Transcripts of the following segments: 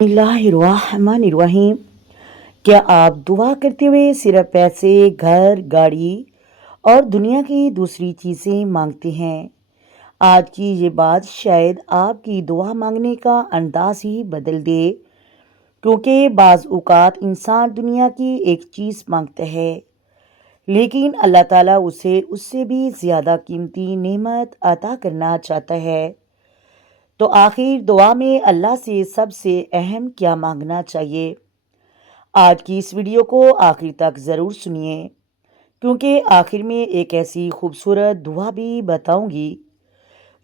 बिस्मिल्लाहिर्रहमानिर्रहीम। क्या आप दुआ करते हुए सिर्फ पैसे, घर, गाड़ी और दुनिया की दूसरी चीज़ें मांगते हैं? आज की ये बात शायद आपकी दुआ मांगने का अंदाज ही बदल दे, क्योंकि बाज़ औक़ात इंसान दुनिया की एक चीज़ मांगता है, लेकिन अल्लाह ताला उसे उससे भी ज़्यादा कीमती नेमत अता करना चाहता है। तो आखिर दुआ में अल्लाह से सबसे अहम क्या मांगना चाहिए? आज की इस वीडियो को आखिर तक ज़रूर सुनिए, क्योंकि आखिर में एक ऐसी खूबसूरत दुआ भी बताऊंगी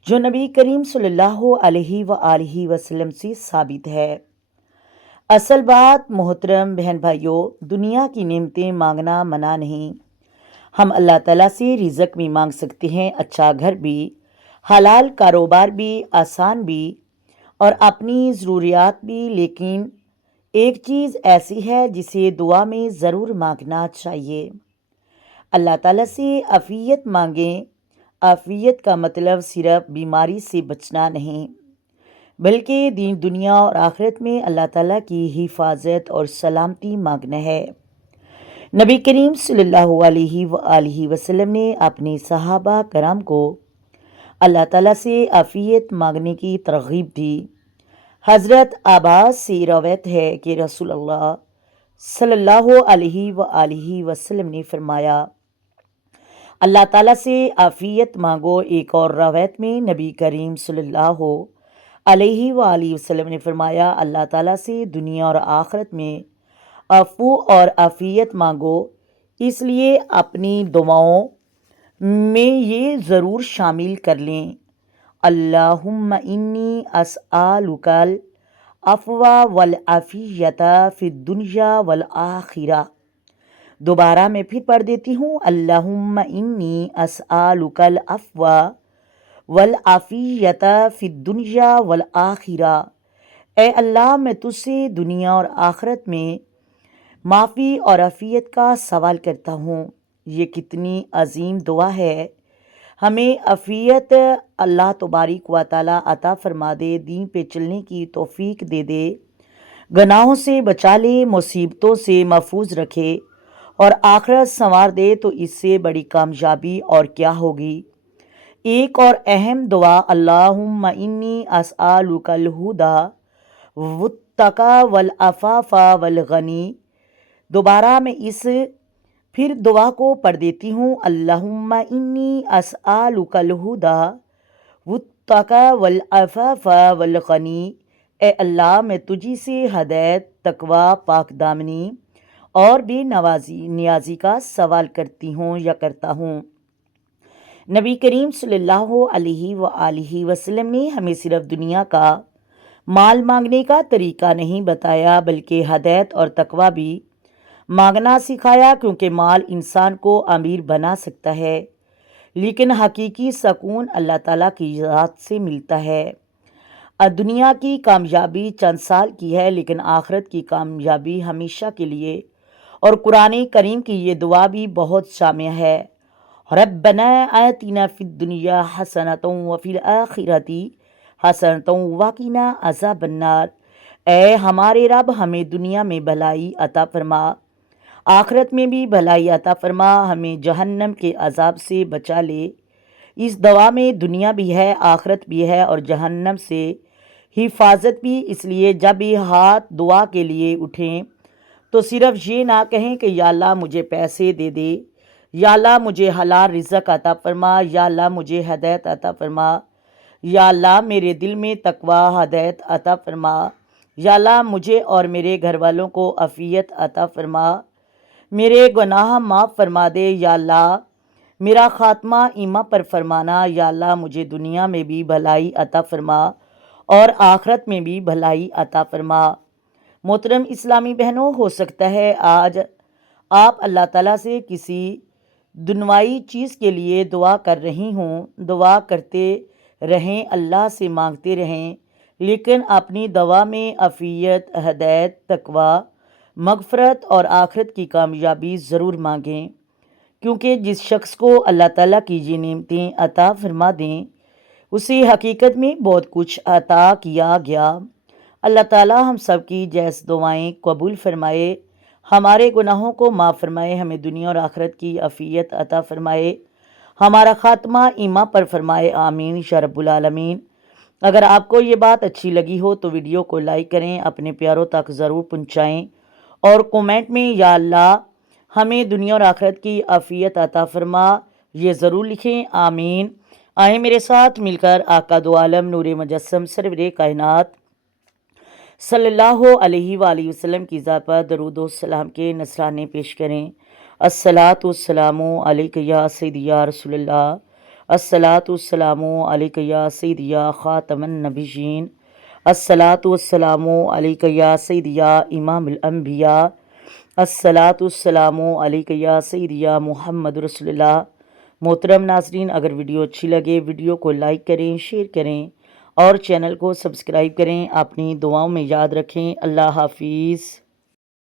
जो नबी करीम सल्लल्लाहु अलैहि वसल्लम से साबित है। असल बात मोहतरम बहन भाइयों, दुनिया की नेमतें मांगना मना नहीं। हम अल्लाह ताला से रिज़्क भी मांग सकते हैं, अच्छा घर भी, हलाल कारोबार भी, आसान भी और अपनी ज़रूरियात भी, लेकिन एक चीज़ ऐसी है जिसे दुआ में ज़रूर मांगना चाहिए। अल्लाह ताला से आफ़ियत मांगें। आफ़ियत का मतलब सिर्फ बीमारी से बचना नहीं, बल्कि दीन दुनिया और आखिरत में अल्लाह ताला की हिफाजत और सलामती मांगना है। नबी करीम सल्लल्लाहु अलैहि वसल्लम ने अपने सहाबा कराम को अल्लाह ताला से आफ़ियत मांगने की तरग़ीब दी। हज़रत अब्बास से रवायत है कि रसूलुल्लाह सल्लल्लाहु अलैहि वसल्लम ने फरमाया, अल्लाह ताला से आफ़ियत मांगो। एक और रवायत में नबी करीम सल्लल्लाहु अलैहि वसल्लम ने फरमाया, अल्लाह ताला से दुनिया और आखिरत में अफ़ू और आफ़ियत मांगो। इसलिए अपनी दुआओं में ये ज़रूर शामिल कर लें, अल्लाहुम्मा इन्नी अस्अलुकल अफ़वा वल आफ़ियता फ़िद दुनिया वल आखिरा। दोबारा मैं फिर पढ़ देती हूँ, अल्लाहुम्मा इन्नी अस्अलुकल अफ़वा वल आफ़ियता फ़िद दुनिया वल आखिरा। ए अल्लाह, मैं तुझसे दुनिया और आखिरत में माफ़ी और आफ़ियत का सवाल करता हूँ। ये कितनी अजीम दुआ है। हमें आफ़ियत अल्लाह तबारक व तआला अता फरमा दे, दीन पे चलने की तौफीक दे दे, गुनाहों से बचा ले, मुसीबतों से महफूज रखे और आखिरत संवार दे, तो इससे बड़ी कामयाबी और क्या होगी। एक और अहम दुआ, अल्लाहुम्मा इन्नी अस्अलुकल हुदा वत्तका वल अफ़ाफ़ा वल गनी। दोबारा मैं इस फिर दुआ को पढ़ देती हूँ, अल्लाहुम्मा इन्नी अस्अलुकल हुदा वत्तका वल अफ़ाफ़ा वल गनी। ए अल्लाह, मैं तुझी से हदायत, तकवा, पाक दामनी और बेनवाजी नियाजी का सवाल करती हूँ या करता हूँ। नबी करीम सल्लल्लाहु अलैहि वसल्लम ने हमें सिर्फ दुनिया का माल मांगने का तरीका नहीं बताया, बल्कि हदायत और तकवा भी मांगना सिखाया, क्योंकि माल इंसान को अमीर बना सकता है, लेकिन हकीकी सुकून अल्लाह ताला की ज़ात से मिलता है। दुनिया की कामयाबी चंद साल की है, लेकिन आखिरत की कामयाबी हमेशा के लिए। और कुरान करीम की ये दुआ भी बहुत शामिया है, रब्बना आतिना फिद दुनिया हसनतन व फिल आखिरती हसनतन वकीना अज़ाबन्नार। ए हमारे रब, हमें दुनिया में भलाई अता फरमा, आखिरत में भी भलाई अता फरमा, हमें जहन्नम के अजाब से बचा ले। इस दुआ में दुनिया भी है, आखिरत भी है और जहन्नम से हिफाजत भी। इसलिए जब ये हाथ दुआ के लिए उठें तो सिर्फ ये ना कहें कि या अल्लाह मुझे पैसे दे दे, या अल्लाह मुझे हलाल रिज़्क अता फरमा, या अल्लाह मुझे हदायत अता फरमा, या अल्लाह मेरे दिल में तकवा हदायत अता फरमा, या अल्लाह मुझे और मेरे घर वालों को आफ़ियत अता फरमा, मेरे गुनाह माफ़ फरमा दे, या अल्लाह मेरा ख़ात्मा ईमान पर फरमाना, या अल्लाह मुझे दुनिया में भी भलाई अता फरमा और आखिरत में भी भलाई अता फरमा। मोहतरम इस्लामी बहनों, हो सकता है आज आप अल्लाह ताला से किसी दुनवाई चीज़ के लिए दुआ कर रही हों। दुआ करते रहें, अल्लाह से मांगते रहें, लेकिन अपनी दुआ में आफ़ियत, हदायत, तकवा, मग़फ़रत और आखिरत की कामयाबी ज़रूर मांगें, क्योंकि जिस शख्स को अल्लाह ताला की ये नेमतें अता फरमा दें, उसे हकीकत में बहुत कुछ अता किया गया। اللہ تعالی ہم سب کی جائز دعائیں قبول فرمائے، ہمارے گناہوں کو معاف فرمائے، ہمیں دنیا اور آخرت کی عافیت عطا فرمائے، ہمارا خاتمہ ایمان پر فرمائے، آمین یا رب العالمین۔ اگر آپ کو یہ بات اچھی لگی ہو تو ویڈیو کو لائک کریں، اپنے پیاروں تک ضرور پہنچائیں اور کومنٹ میں یا اللہ ہمیں دنیا اور آخرت کی عافیت عطا فرما یہ ضرور لکھیں، آمین۔ آئیں میرے ساتھ مل کر آقا دو عالم نور مجسم سرور کائنات صلی اللہ علیہ وآلہ وسلم کی ذات پر درود و سلام کے نذرانے پیش کریں۔ الصلاۃ والسلام علیک یا سیدی یا رسول اللہ، الصلاۃ والسلام علیک یا سیدی یا خاتم النبیین، الصلاۃ والسلام علیک یا سیدی یا امام الانبیاء، الصلاۃ والسلام علیک یا سیدی یا محمد رسول اللہ۔ محترم ناظرین، اگر ویڈیو اچھی لگے ویڈیو کو لائک کریں، شیئر کریں اور چینل کو سبسکرائب کریں۔ اپنی دعاؤں میں یاد رکھیں۔ اللہ حافظ۔